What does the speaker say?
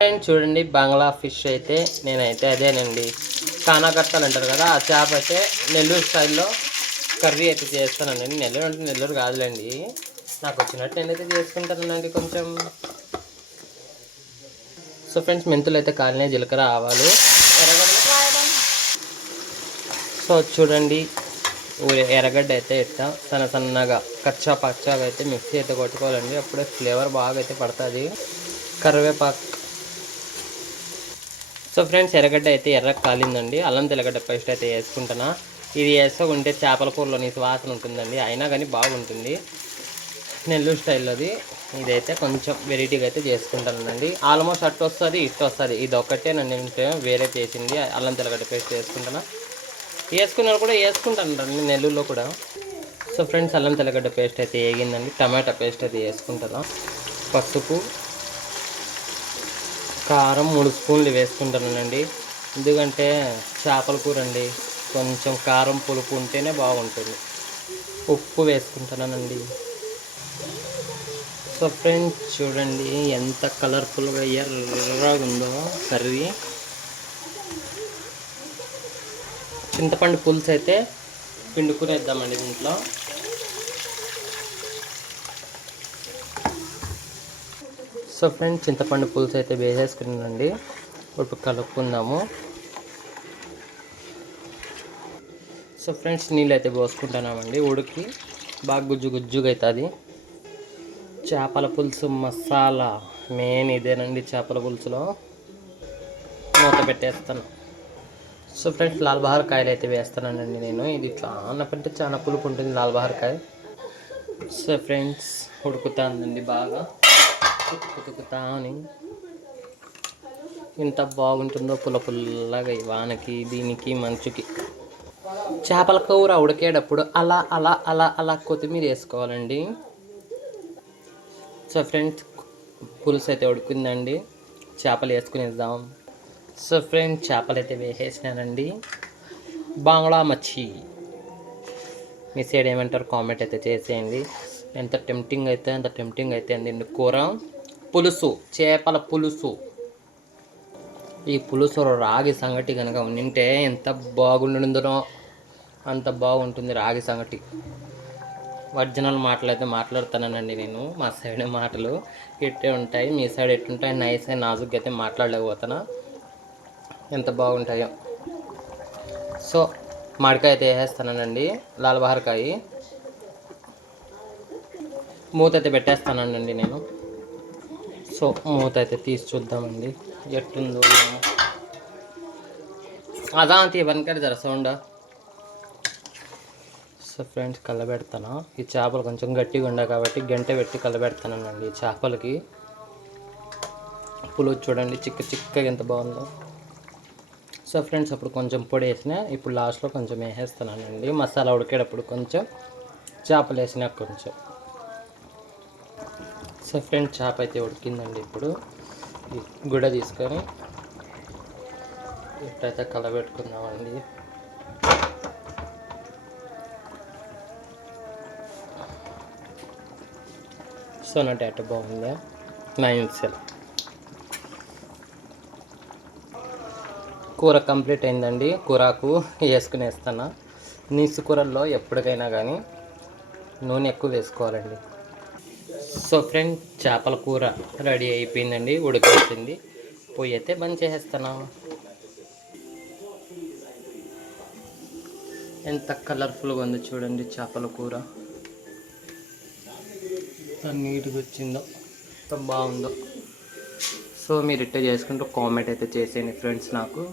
Friends చూడండి, బంగ్లా fish అయితే నేనైతే అదేనండి కానాకట్టలు అంటారు కదా, ఆ చేప అయితే నెల్లూరు స్టైల్లో కర్రీ అయితే చేస్తానండి. నెల్లూరు అంటే నెల్లూరు కాదులేండి, నాకు వచ్చినట్టు నేనైతే చేసుకుంటానండి కొంచెం. సో ఫ్రెండ్స్, మెంతులు అయితే కాలినాయి, జీలకర్ర ఆవాలు సో చూడండి, ఎర్రగడ్డ అయితే ఇట్లా సన్నగా కచ్చా పచ్చాగా అయితే మిక్సీ అయితే కొట్టుకోవాలండి, అప్పుడే ఫ్లేవర్ బాగా అయితే పడుతుంది. కరివేపాకు. సో ఫ్రెండ్స్, ఎర్రగడ్డ అయితే ఎర్రగా కాలిందండి, అల్లం తెల్లగడ్డ పేస్ట్ అయితే వేసుకుంటున్నా. ఇది వేసుకుంటే చేపల కూరలో నీసు వాసన ఉంటుందండి, అయినా కానీ బాగుంటుంది నెల్లూరు స్టైల్లోది. ఇదైతే కొంచెం వెరైటీగా అయితే చేసుకుంటానండి. ఆల్మోస్ట్ అట్టు వస్తుంది ఇటు వస్తుంది, ఇది ఒక్కటే నన్ను వేరే చేసింది. అల్లం తెల్లగడ్డ పేస్ట్ వేసుకుంటున్నా, వేసుకున్నారు కూడా వేసుకుంటానండి నెల్లూరులో కూడా. సో ఫ్రెండ్స్, అల్లం తెల్లగడ్డ పేస్ట్ అయితే వేగిందండి, టమాటా పేస్ట్ అయితే వేసుకుంటాను. పసుపు కారం 3 స్పూన్లు వేసుకుంటానండి, ఎందుకంటే చేపల కూర అండి, కొంచెం కారం పులుపు ఉంటేనే బాగుంటుంది. ఉప్పు వేసుకుంటానండి. సో ఫ్రెండ్స్ చూడండి, ఎంత కలర్ఫుల్గా ఎర్రగా ఉందో కర్రీ. చింతపండు పులుసు అయితే పిండుకునేద్దామండి దీంట్లో. సో ఫ్రెండ్స్, చింతపండు పులుసు అయితే వేసేసుకున్నానండి, ఇప్పుడు కలుపుకుందాము. సో ఫ్రెండ్స్, నీళ్ళు అయితే పోసుకుంటున్నామండి, ఉడికి బాగా గుజ్జుగా అవుతుంది. చేపల పులుసు మసాలా మెయిన్ ఇదేనండి, చేపల పులుసులో. మూత పెట్టేస్తాను. సో ఫ్రెండ్స్, లాల్ బహార్ కాయలు అయితే వేస్తానండి నేను, ఇది చాలా పులుపు ఉంటుంది లాల్ బహార్ కాయ. సో ఫ్రెండ్స్, ఉడుకుతుందండి బాగా, ఉతుకుతా అని. ఎంత బాగుంటుందో పుల్లగా ఈ వానకి దీనికి మంచుకి. చేపల కూర ఉడికేటప్పుడు అలా అలా అలా అలా కొత్తిమీర వేసుకోవాలండి. సో ఫ్రెండ్స్, పులుసు అయితే ఉడికిందండి, చేపలు వేసుకునేద్దాం. సో ఫ్రెండ్స్, చేపలు అయితే వేసేసినానండి. బంగ్లా మచ్చి మీ సైడ్ ఏమంటారు కామెంట్ అయితే చేసేయండి. ఎంత టెంప్టింగ్ అయితే అంత టెంప్టింగ్ అయితే అండి కూర. పులుసు, చేపల పులుసు. ఈ పులుసు రాగి సంగటి కనుక ఉంటే ఎంత బాగుండుందో అంత బాగుంటుంది రాగి సంగటి. ఒరిజినల్ మాటలు అయితే మాట్లాడుతానండి నేను, మా సైడ్ మాటలు ఎట్టే ఉంటాయి, మీ సైడ్ ఎట్టుంటాయి నైస్ నాజుగ్గా అయితే మాట్లాడలేకపోతున్నా, ఎంత బాగుంటాయో. సో మామిడికాయ అయితే వేసేస్తానండి, లాల్ బహార్ కాయ. మూత అయితే పెట్టేస్తానండి నేను. సో మూత అయితే తీసి చూద్దామండి ఎట్టుందో. అదా అంత ఇవన్నీ జర సౌండ్. So friends, కలబెడతాను. ఈ చేపలు కొంచెం గట్టిగా ఉండే కాబట్టి గంట పెట్టి కలబెడతానండి చేపలకి. పులుసు చూడండి చిక్కగా ఎంత బాగుందో. సో ఫ్రెండ్స్, అప్పుడు కొంచెం పొడి వేసిన, ఇప్పుడు లాస్ట్లో కొంచెం వేసేస్తానండి మసాలా ఉడికేటప్పుడు, కొంచెం చేపలు వేసిన కొంచెం. సో ఫ్రెండ్స్, చేప అయితే ఉడికిందండి, ఇప్పుడు గుడ్డ తీసుకొని ఇట్లయితే కలబెట్టుకుందామండి. సో నా డేటా బాగుందా, నైస్. కూర కంప్లీట్ అయిందండి, కూరకు వేసుకునేస్తాను. నీసు కూరల్లో ఎప్పటికైనా కానీ నూనె ఎక్కువ వేసుకోవాలండి. సో ఫ్రెండ్, చేపల కూర రెడీ అయిపోయిందండి, ఉడికేసింది. పొయ్యి అయితే బంద్ చేసేస్తాను. ఎంత కలర్ఫుల్గా ఉందో చూడండి చేపల కూర, ఎంత నీట్గా వచ్చిందో, ఎంత బాగుందో. సో మీరు ఇట్టే చేసుకుంటూ కామెంట్ అయితే చేసేయండి ఫ్రెండ్స్ నాకు.